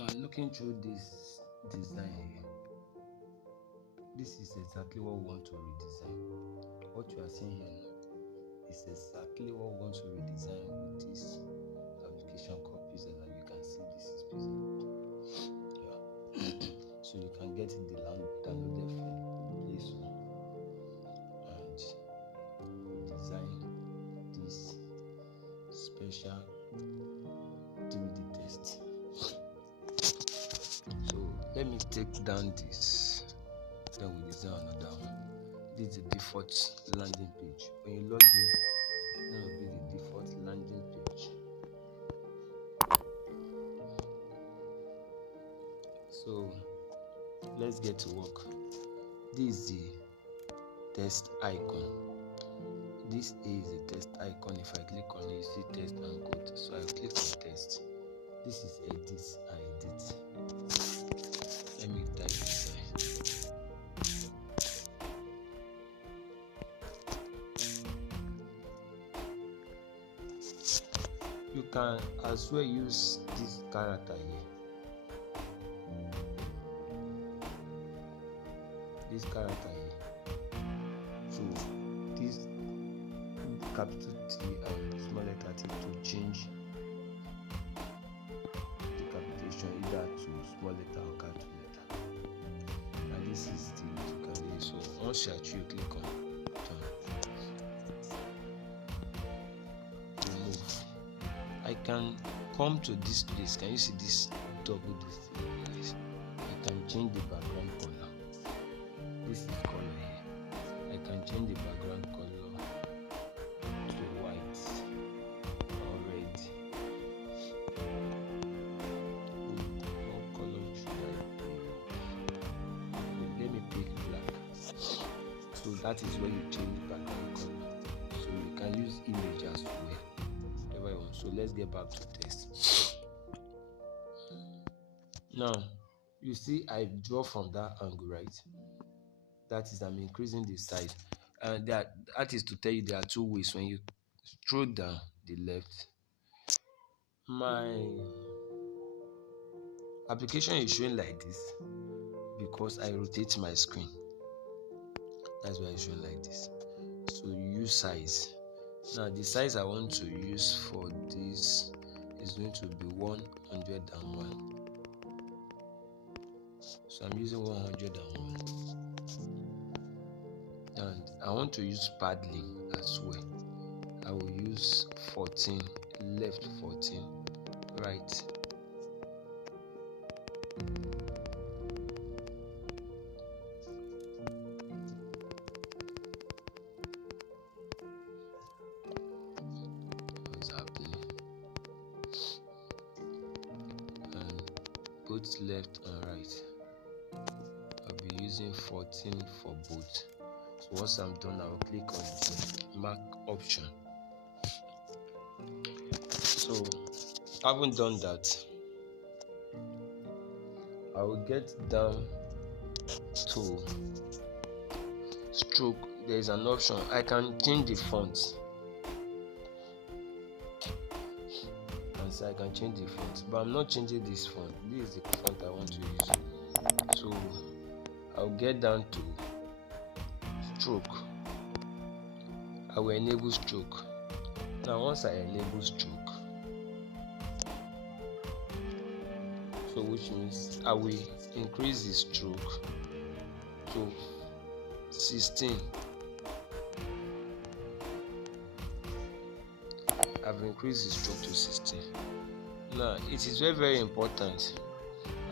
Now looking through this design here, this is exactly what we want to redesign. What you are seeing here is exactly what we want to redesign with this application called PixelLab. You can see this is PixelLab. Yeah. So you can get the downloaded file, play so, and design this special 3D test. So let me take down this, then we design another one. This is the default landing page. When you log in, that will be the default landing page. So let's get to work. This is the test icon. This is the test icon. If I click on it, you see test and code. So I click on test. This is edit. I edit. Let me type inside. You can as well use this character here. This character here. So this capital T and small letter T to change the capitation either to small letter or capital letter. And this is the you can use. So once you click on remove. I can come to this place. Can you see this double this? I can change the background color. This is color here. I can change the background color to white or red. What color should I pick? Let me pick black. So that is where you change the background color. So you can use image as well. So let's get back to test. Now you see I draw from that angle, right? That is, I'm increasing the size, and that is to tell you there are two ways. When you scroll down the left, my application is showing like this because I rotate my screen. That's why it's showing like this. So you use size. Now the size I want to use for this is going to be 101. So I'm using 101. And I want to use padding as well. I will use 14, left 14, right. What's happening? And both left and right. I'll be using 14 for both. So once I'm done, I'll click on the mark option. So having done that, I will get down to stroke. There is an option. I can change the font. And so I can change the font, but I'm not changing this font. This is the font I want to use. So I'll get down to stroke. I will enable stroke. Now once I enable stroke, so which means I will increase the stroke to 16. I've increased the stroke to 16. Now it is very, very important.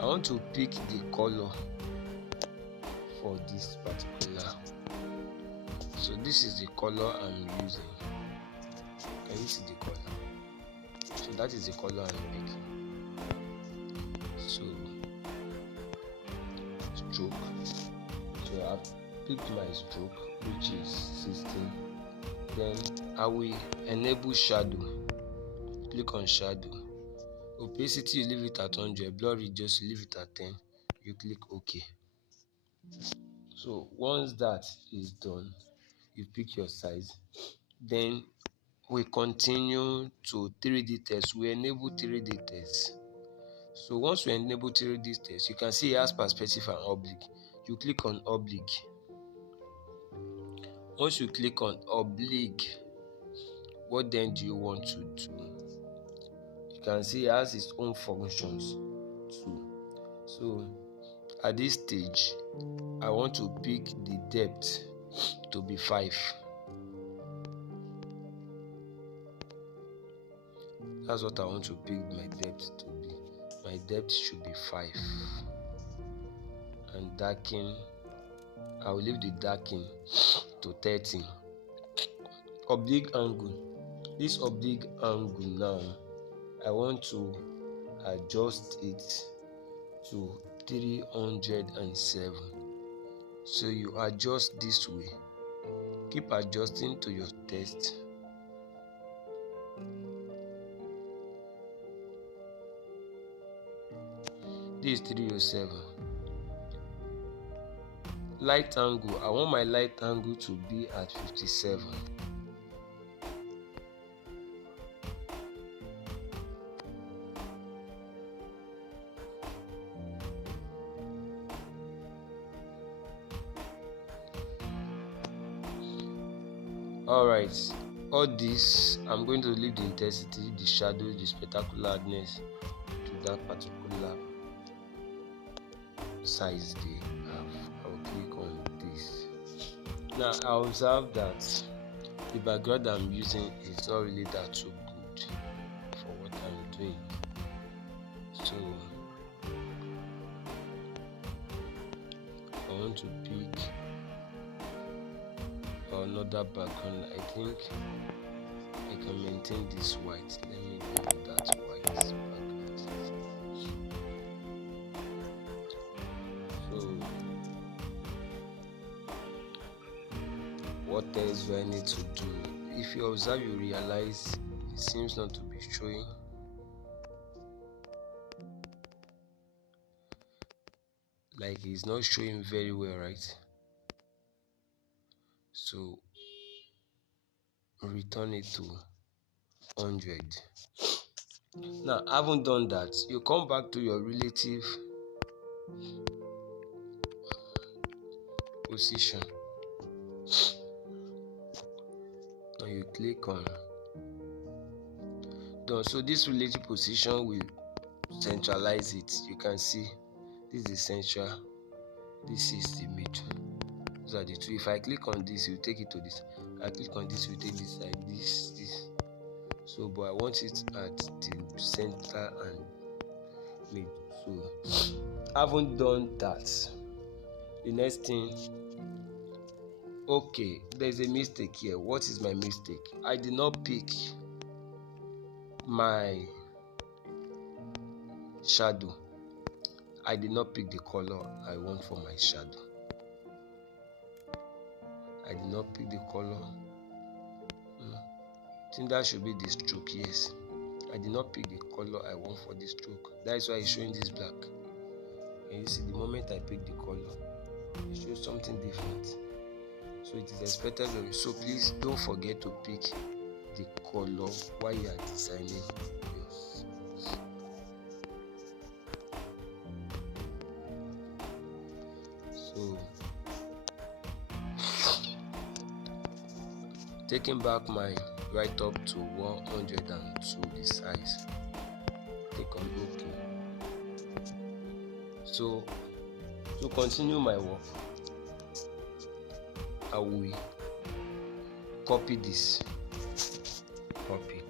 I want to pick the color for this particular. So this is the color I'm using. Can you see the color? So that is the color I'm picking. So stroke. So I've picked my stroke, which is 16. Then I will enable shadow. Click on shadow. Opacity, you leave it at 100. Blur radius, you leave it at 10. You click OK. So once that is done, you pick your size. Then we continue to 3D test. We enable 3D test. So once you enable 3D text, you can see it has perspective and oblique. You click on oblique. Once you click on oblique, what then do you want to do? You can see it has its own functions too. So at this stage, I want to pick the depth to be 5. That's what I want to pick my depth to be. My depth should be 5. And darken, I will leave the darken to 30. Oblique angle. This oblique angle now, I want to adjust it to 307. So you adjust this way. Keep adjusting to your test. This is 307. Light angle. I want my light angle to be at 57. Alright, all this, I'm going to leave the intensity, the shadow, the spectacularness to that particular size they have. I will click on this. Now I observe that the background I'm using is not really that too good for what I'm doing. So I want to pick another background. I think I can maintain this white. Let me go with that white background. So what else do I need to do? If you observe, you realize it seems not to be showing. Like it's not showing very well, right? So return it to 100. Now, having done that, you come back to your relative position. Now you click on done. So this relative position will centralize it. You can see this is central, this is the middle. Those are the two. If I click on this, it will take it to this. I click on this, it will take this side, this. So, but I want it at the center and middle. So, having done that, the next thing, okay, there's a mistake here. What is my mistake? I did not pick my shadow. I did not pick the color I want for my shadow. I did not pick the color. I think that should be the stroke. Yes, I did not pick the color I want for the stroke. That is why it's showing this black. And you see, the moment I pick the color, it shows something different. So it is expected of you. So please don't forget to pick the color while you are designing yours. So taking back my right up to 102 the size. Click on OK. So to continue my work, I will copy this. Copy.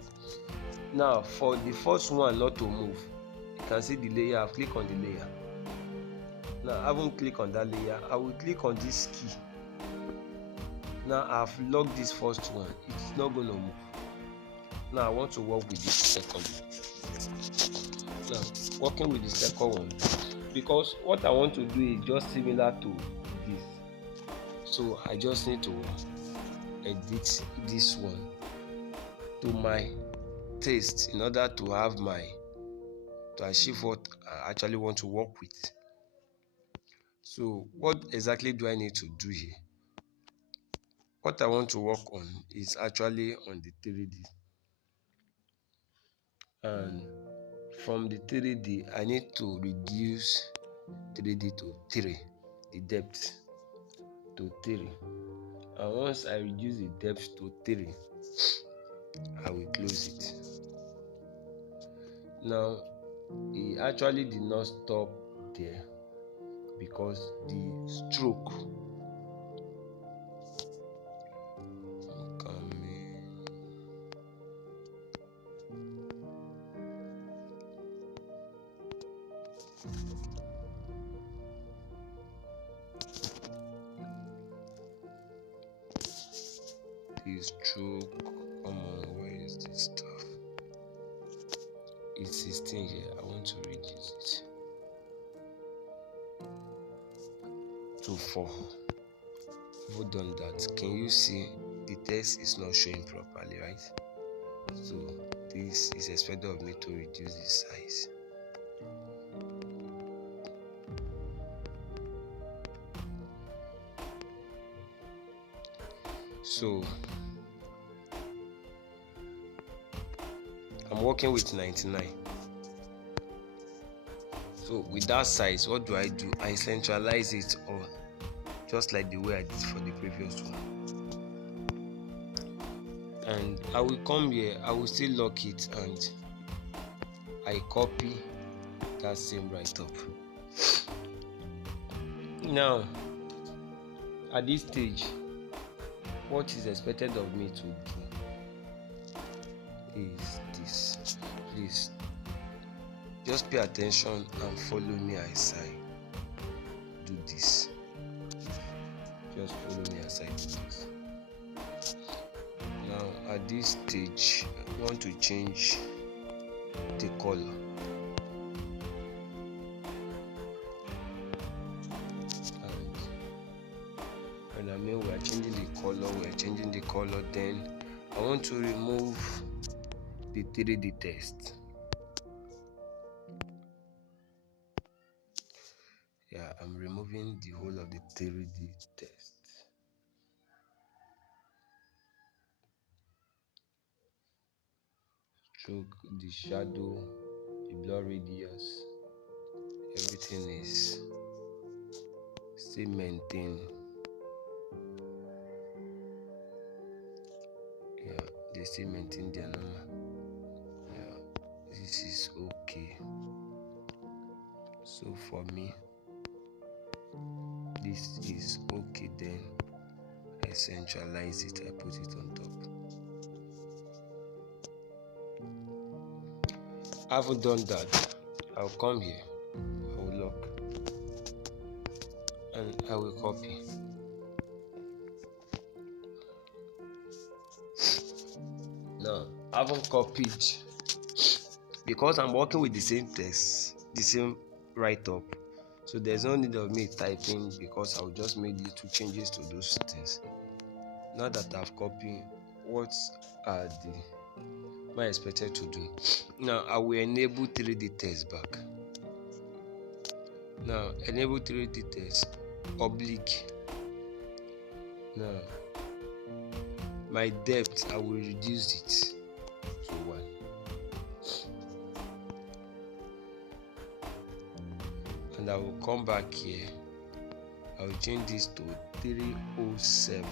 Now for the first one not to move, you can see the layer. I've clicked on the layer. Now I haven't clicked on that layer. I will click on this key. Now I've locked this first one. It's not going to move. Now I want to work with this second one. Now working with the second one, because what I want to do is just similar to this. So I just need to edit this one to my taste in order to have to achieve what I actually want to work with. So what exactly do I need to do here? What I want to work on is actually on the 3D. And from the 3D I need to reduce 3D to 3, the depth to 3, and once I reduce the depth to 3, I will close it. Now it actually did not stop there because the stroke come on, where is this stuff? It's 16 here. I want to reduce it to 4. I've done that. Can you see the text is not showing properly, right? So this is expected of me to reduce the size. So I'm working with 99. So with that size, what do? I centralize it all, just like the way I did for the previous one. And I will come here, I will still lock it, and I copy that same write-up. Now, at this stage, what is expected of me to do is this. Please, just pay attention and follow me as I do this. Just follow me as I do this. Now, at this stage, I want to change the color. And when I mean we are changing the color, then I want to remove the 3D text. Yeah, I'm removing the whole of the 3D text. Stroke, the shadow, the blur radius, everything is still maintained. Yeah, they still maintain their normal. Yeah, this is okay. So for me, this is okay. Then I centralize it, I put it on top. I haven't done that. I'll come here, I will lock, and I will copy. Now, I haven't copied because I'm working with the same text, the same write-up. So there's no need of me typing because I'll just make little changes to those things. Now that I've copied, what are am I expected to do? Now I will enable 3D text back. Now enable 3D text, oblique. Now my depth, I will reduce it to 1. And I will come back here. I will change this to 307.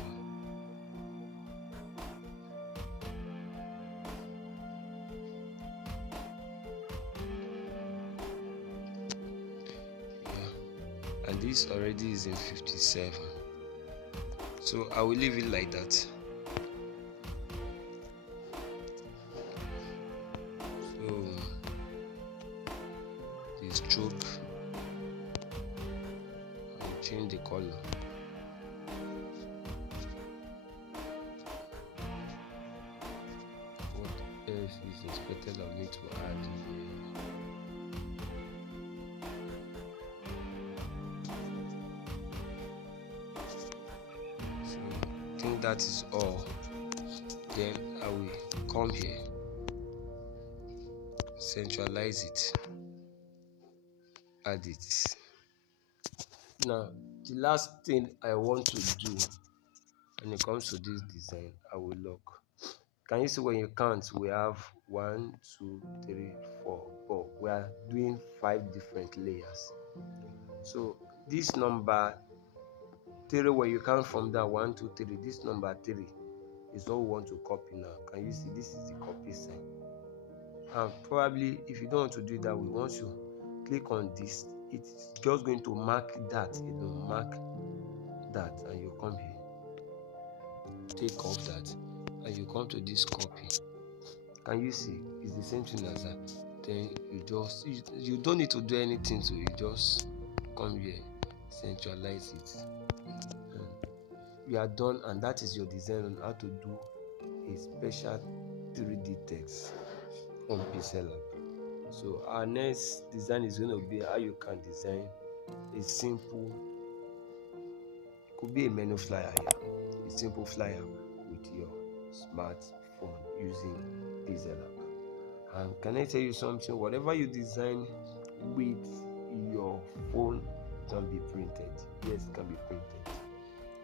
Yeah. And this already is in 57. So I will leave it like that. So the stroke, change the color. What else is expected of me to add here? So I think that is all. Then I will come here, centralize it, add it. Now, the last thing I want to do when it comes to this design, I will lock. Can you see when you count, we have 1, 2, 3, 4, but we are doing 5 different layers. So this number 3, when you count from that 1, 2, 3, this number 3 is what we want to copy now. Can you see this is the copy sign? And probably if you don't want to do it that way, once you click on this, it's just going to mark that, it will mark that, and you come here, take off that, and you come to this copy. Can you see it's the same thing as that? Then you don't need to do anything, so you just come here, centralize it, and you are done. And that is your design on how to do a special 3D text on PixelLab. So our next design is going to be how you can design a simple, it could be a menu flyer here, a simple flyer with your smartphone using PixelLab. And can I tell you something? Whatever you design with your phone can be printed. Yes, can be printed.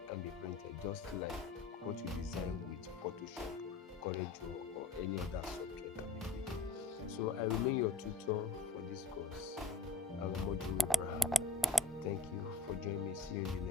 Can be printed just like what you design with Photoshop, Corel, or any other software can be printed. So I remain your tutor for this course. I'm Mojo Abraham. Thank you for joining me. See you in the